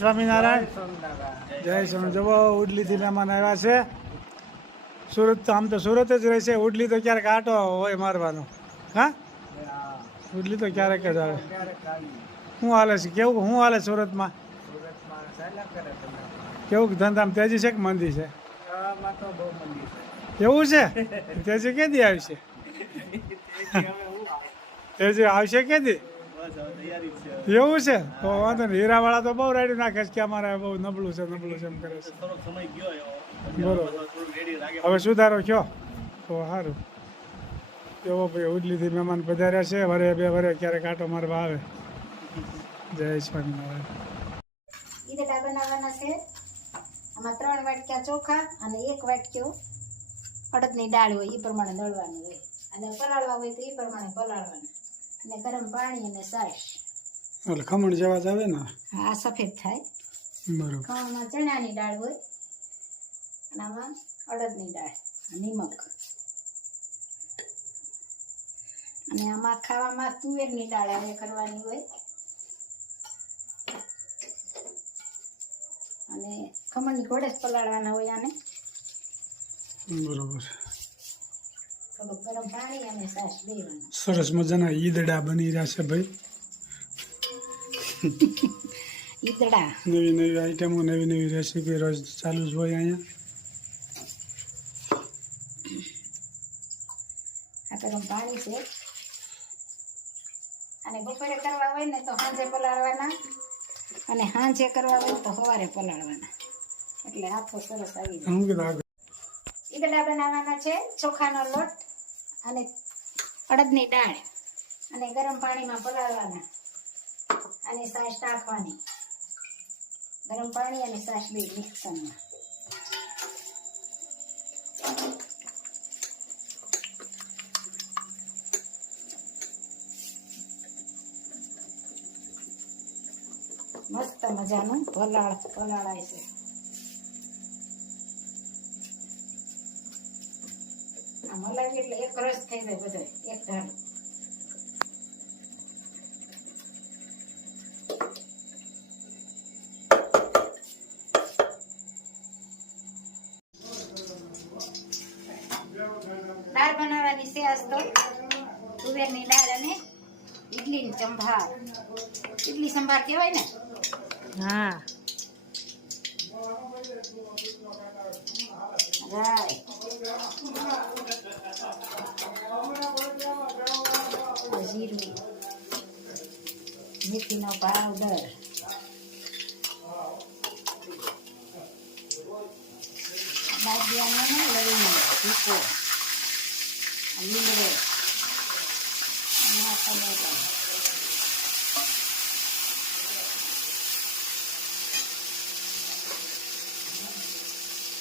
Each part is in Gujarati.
સ્વામિનારાયણ જય સ્વામી. જવો ઉડલીથી મહેમાન આવ્યા છે. સુરત તો આમ તો સુરત જ રહેશે. ઉડલી તો ક્યારેક આટો હોય મારવાનો. હા, ઉડલી તો ક્યારેક જ આવે. શું હાલે છે? કેવું શું હાલે સુરતમાં? કેવું ધંધામાં તેજી છે કે મંદી છે? એવું છે? તેજી કેદી આવશે? તેજી આવશે કેદી? એવું છે તો વાંધો નહીં. હીરાવાળા તો બહુ રાડી નાખે છે કે અમારે બહુ નબળું છે એમ કરે છે. બરોબર, હવે સુધારો કયો તો સારું. એવો ભાઈ ઉડલીથી મહેમાન પધાર્યા છે. વરે બે વરે ક્યારેક આટો મારવા આવે. જય સ્વામિનારાયણ. ઈદડા બનાવવાના છે. આમાં 3 વાટક્યા ચોખા અને 1 વાટક્યો અડદની દાળ હોય એ પ્રમાણે દળવાની હોય, અને પલાળવા હોય તો એ પ્રમાણે પલાળવાના, અને ગરમ પાણી અને છાશ. એટલે ખમણ જેવા જ આવે ને? હા, સફેદ થાય. બરોબર. ખમણમાં ચણાની દાળ હોય અને આમાં અડદની દાળ, નિમક, અને આમાં ખાવામાં તુવેરની દાળ આવે કરવાની હોય, અને ખમણની ઘોડે જ પલાળવાના હોય આને. બરોબર. થોડુંક ગરમ પાણી અને છાશ બેવાનું. સરસ મજાના ઈદડા બની રહ્યા છે ભાઈ. ઈદડા નવી નવી આઈટમો, નવી નવી રેસીપી રોજ ચાલુ જ હોય અહીંયા. આ ગરમ પાણી છે. અને બપોરે કરવા હોય ને તો સાંજે પલાળવાના, અને સાંજે કરવા હોય તો સવારે પલાળવાના, એટલે હાથો સરસ આવી જાય. ઈદડા બનાવવાના છે. ચોખાનો લોટ અને અડદની દાળ, અને ગરમ પાણીમાં પલાળવાના, અને છાશ નાખવાની. ગરમ પાણી અને છાશ બે મિક્સરમાં. મસ્ત મજાનું પલાળાય છે. આ મલાઈ એટલે એક રસ થઈ જાય બધો, એક ધારું. દાળ બનાવવાની છે આજ તો. તુવેરની દાળ અને ઈડલીની સંભાર. ઈડલી સંભાર કહેવાય ને? હા. જીરું, મેથીનો પાવડર, બાજિયાનો લવિંગ, ભૂકો, લીમડો, અને આ ટમેટા.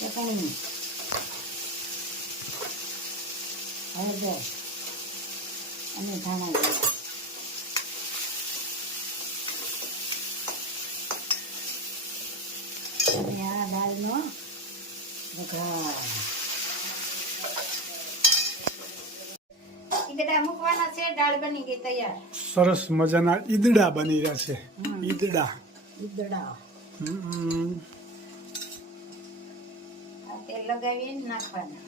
ચટણી, હળદર અને ધાણા જીરા. અને આ દાળનો વઘાર. ઈદડા મૂકવાના છે. દાળ બની ગઈ તૈયાર. સરસ મજાના ઈદડા બની રહ્યા છે. ઈદડા તેલ લગાવીને નાખવાના.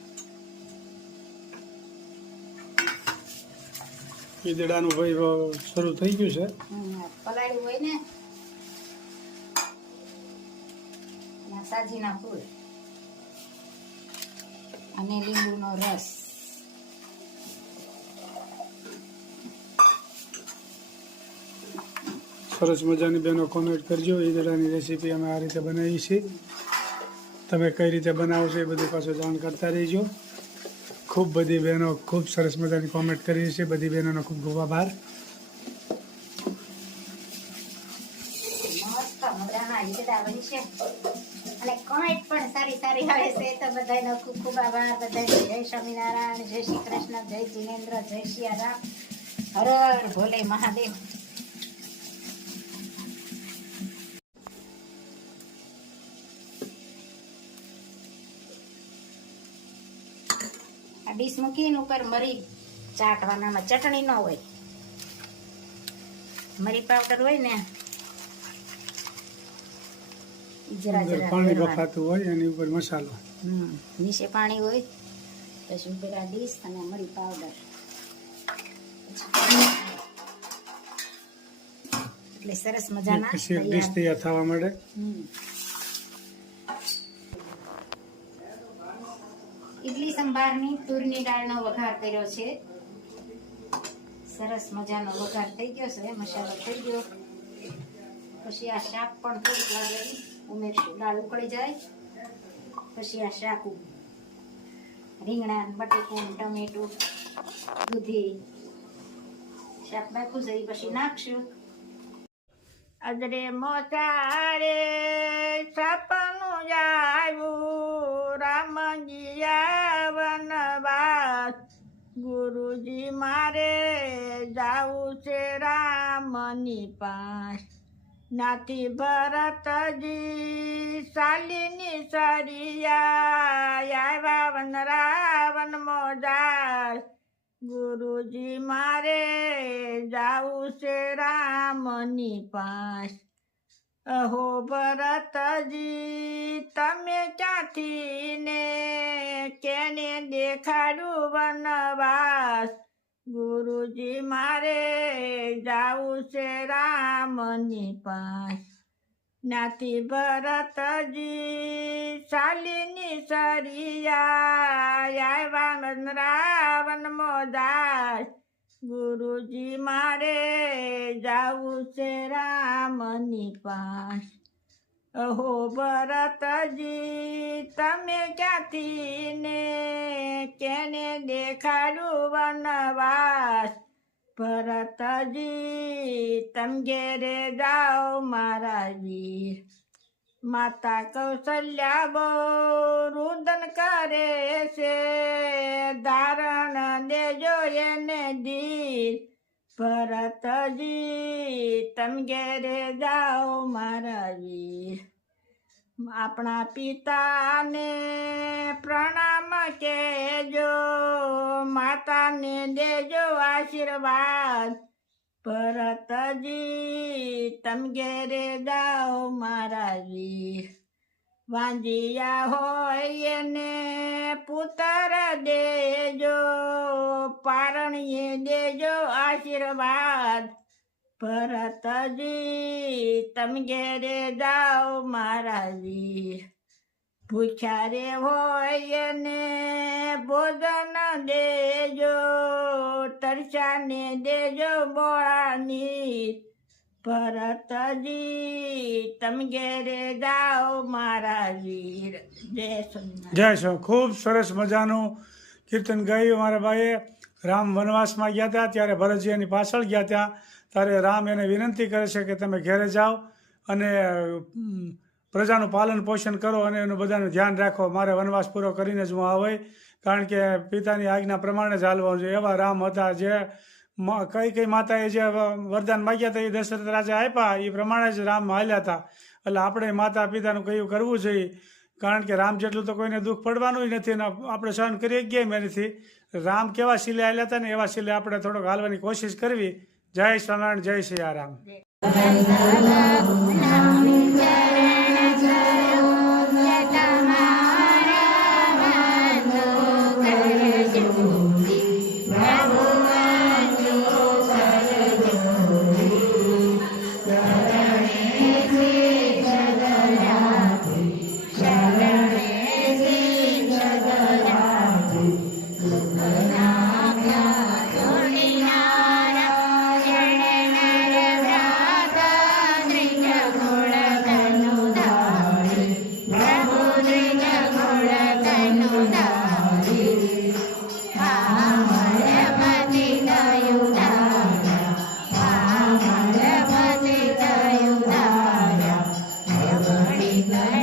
ઈદડાનું ભાઈ શરૂ થઈ ગયું છે. પલાળ્યું હોય ને, સાજીના ફૂલ અને લીંબુનો રસ. સરસ મજાની બેનો કોમેન્ટ કરજો. ઈદડાની રેસીપી અમે આ રીતે બનાવી છે. તમે કઈ રીતે બનાવો છો એ બધી પાછું જાણ કરતા રહીજો. ખૂબ બધી બહેનો ખૂબ સરસ મજાની કોમેન્ટ કરી છે. બધી બહેનોનો ખૂબ ખૂબ આભાર. મસ્ત મજાના ઈદડા બનશે, અને કોમેન્ટ પણ સારી સારી આવે છે. તો બધાનો ખૂબ ખૂબ આભાર. બધાને જય સ્વામિનારાયણ, જય શ્રી કૃષ્ણ, જય જીનેન્દ્ર, જય સિયારામ, હર હર ભોલે મહાદેવ. આ ડીશ મૂકીને ઉપર મરી ચાટવાનામાં ચટણી ન હોય, મરી પાવડર હોય ને ઈ જરા અંદર જરા પાણી ભરવાના. બફાતું હોય એની ઉપર મસાલો. નીચે પાણી હોય પછી પેલા ડીશ અને મરી પાવડર એટલે સરસ મજાના પછી એક ડીશ તૈયાર થવા માંડે. ઈડલી સંભારની તુરની દાળનો વઘાર કર્યો છે. સરસ મજાનો વઘાર થઈ ગયો છે, મસાલો થઈ ગયો. પછી આ શાક પણ થોડીક વાર ઉમેરશું, દાળ ઉકળી જાય પછી આ શાક રીંગણા, બટેકું, ટમેટું, દૂધી શાક નાખું છે પછી નાખશું. અદરે મોસારે સપનું આવ્યું, રામજી વનવાસ, ગુરુજી મારે જાવું છે રામની પાસ. નાથી ભરતજી શાલિની સરિયા, આવ્યા વન રાવણ મોજાર, ગુરુજી મારે જાવું છે રામની પાસ. અહો ભરતજી તમે ક્યાંથી ને કેને દેખાડું વનવાસ, ગુરુજી મારે જાવું છે રામની પાસ. નાથી ભરતજી શાલિની સરિયા, આવ્યા રાવણ મોજાર, ગુરુજી મારે જાવું છે રામની પાસ. અહો ભરતજી તમે ક્યાંથી ને કેને દેખાડું વનવાસ, ભરતજી તમ ઘેરે જાઓ મારા વીર. માતા કૌશલ્યા બહુ રુદન કરે છે, ધારણ દેજો એને ધીર. ભરતજી તમ ઘેરે જાઓ મારા વીર. આપણા પિતાને પ્રણામ કહેજો, માતાને દેજો આશીર્વાદ. ભરતજી તમ ઘેરે જાઓ મારા વીર. વાંજિયા હોય એને પુત્ર દેજો, પારણીએ દેજો આશીર્વાદ. ભરતજી તમ ઘેરે જાઓ મારા વીર. ભૂખ્યા રે હોય એને ભોજન દેજો, તરસાને દેજો બોળાની. ભરતજી તમ ઘેરે જાઓ મારા વીર. જય સોમનાથ. જય શ્રી ખૂબ સરસ મજાનું કીર્તન ગાયું મારા ભાઈએ. રામ વનવાસમાં ગયા હતા ત્યારે ભરતજી એની પાછળ ગયા હતા ત્યારે રામ એને વિનંતી કરે છે કે તમે ઘેરે જાઓ અને પ્રજાનું પાલન પોષણ કરો અને એનું બધાનું ધ્યાન રાખો. મારે વનવાસ પૂરો કરીને જ હું આવે, કારણ કે પિતાની આજ્ઞા પ્રમાણે જ હાલવાનું છે. એવા રામ હતા જે કઈ માતાએ જે વરદાન માગ્યા હતા એ દશરથ રાજા આપ્યા એ પ્રમાણે જ રામ હાલ્યા હતા. એટલે આપણે માતા પિતાનું કયું કરવું જોઈએ, કારણ કે રામ જેટલું તો કોઈને દુઃખ પડવાનું જ નથી અને આપણે સહન કરી ગયા એનાથી. રામ કેવા શીલે હાલ્યા હતા ને એવા શીલે આપણે થોડોક હાલવાની કોશિશ કરવી. જય સ્વામિનારાયણ, જય સિયારામ. Bye.